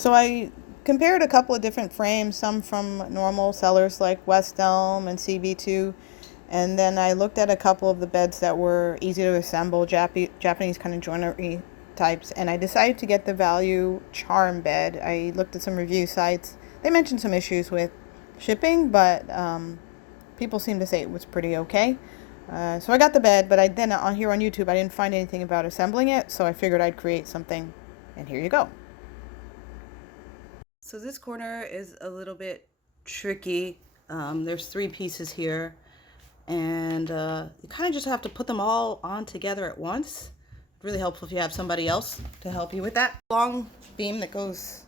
So I compared a couple of different frames, some from normal sellers like West Elm and CB2, and then I looked at a couple of the beds that were easy to assemble, Japanese kind of joinery types, and I decided to get the Valyou Charm bed. I looked at some review sites. They mentioned some issues with shipping, but people seem to say it was pretty okay. So I got the bed, but then on here on YouTube I didn't find anything about assembling it, so I figured I'd create something, and here you go. So this corner is a little bit tricky. There's 3 pieces here, and you kind of just have to put them all on together at once. Really helpful if you have somebody else to help you with that. Long beam that goes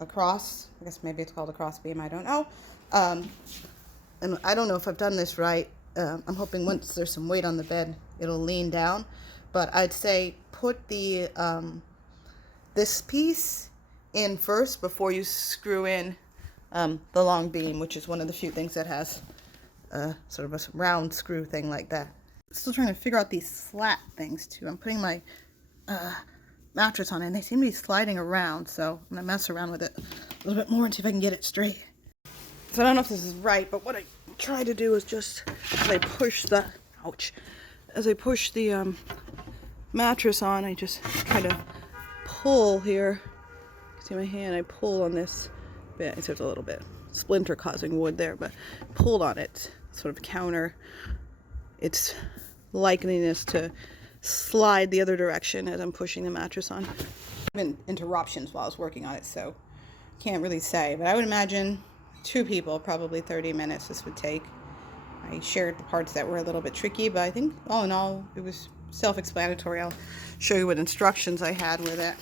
across, I guess maybe it's called a cross beam, I don't know. And I don't know if I've done this right. I'm hoping once there's some weight on the bed, it'll lean down. But I'd say put the this piece in first before you screw in the long beam, which is one of the few things that has sort of a round screw thing like that. Still trying to figure out these slat things too. I'm putting my mattress on it and they seem to be sliding around, so I'm gonna mess around with it a little bit more and see if I can get it straight. So I don't know if this is right, but what I try to do is just as I push the mattress on, I just try to pull here. See my hand, I pull on this bit. It's a little bit splinter causing wood there, but pulled on it, sort of counter its likeliness to slide the other direction as I'm pushing the mattress on. Been interruptions while I was working on it, so can't really say, but I would imagine 2 people, probably 30 minutes this would take. I shared the parts that were a little bit tricky, but I think all in all it was self-explanatory. I'll show you what instructions I had with it.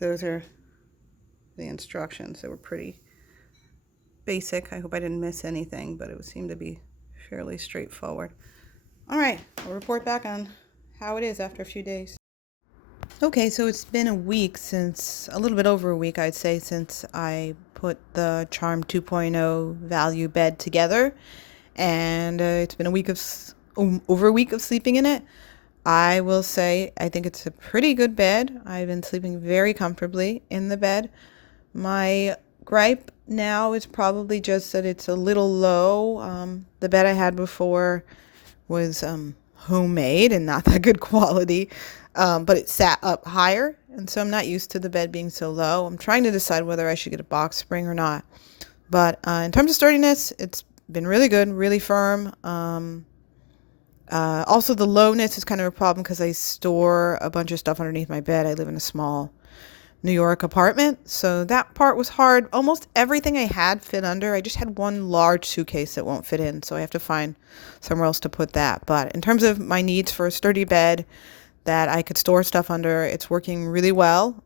Those are the instructions. They were pretty basic. I hope I didn't miss anything, but it would seem to be fairly straightforward. All right, I'll report back on how it is after a few days. Okay, so it's been a week a little bit over a week, I'd say, since I put the Charm 2.0 Valyou bed together, and it's been over a week of sleeping in it. I will say I think it's a pretty good bed. I've been sleeping very comfortably in the bed. My gripe now is probably just that it's a little low. The bed I had before was homemade and not that good quality, but it sat up higher, and so I'm not used to the bed being so low. I'm trying to decide whether I should get a box spring or not. But in terms of sturdiness, it's been really good, really firm. Also, the lowness is kind of a problem because I store a bunch of stuff underneath my bed. I live in a small New York apartment, so that part was hard. Almost everything I had fit under. I just had one large suitcase that won't fit in, so I have to find somewhere else to put that. But in terms of my needs for a sturdy bed that I could store stuff under, it's working really well.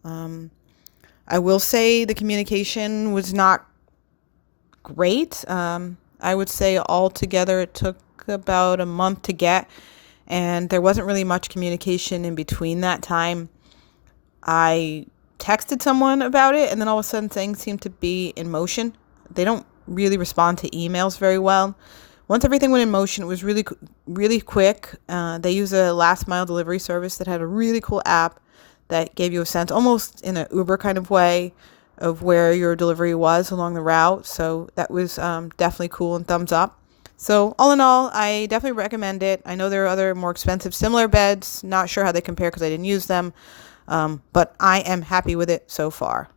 I will say the communication was not great. I would say altogether it took about a month to get, and there wasn't really much communication in between that time. I texted someone about it, and then all of a sudden things seemed to be in motion. They don't really respond to emails very well. Once everything went in motion, it was really, really quick. They use a last mile delivery service that had a really cool app that gave you a sense, almost in an Uber kind of way, of where your delivery was along the route. So that was definitely cool and thumbs up. So all in all, I definitely recommend it. I know there are other more expensive similar beds. Not sure how they compare because I didn't use them. But I am happy with it so far.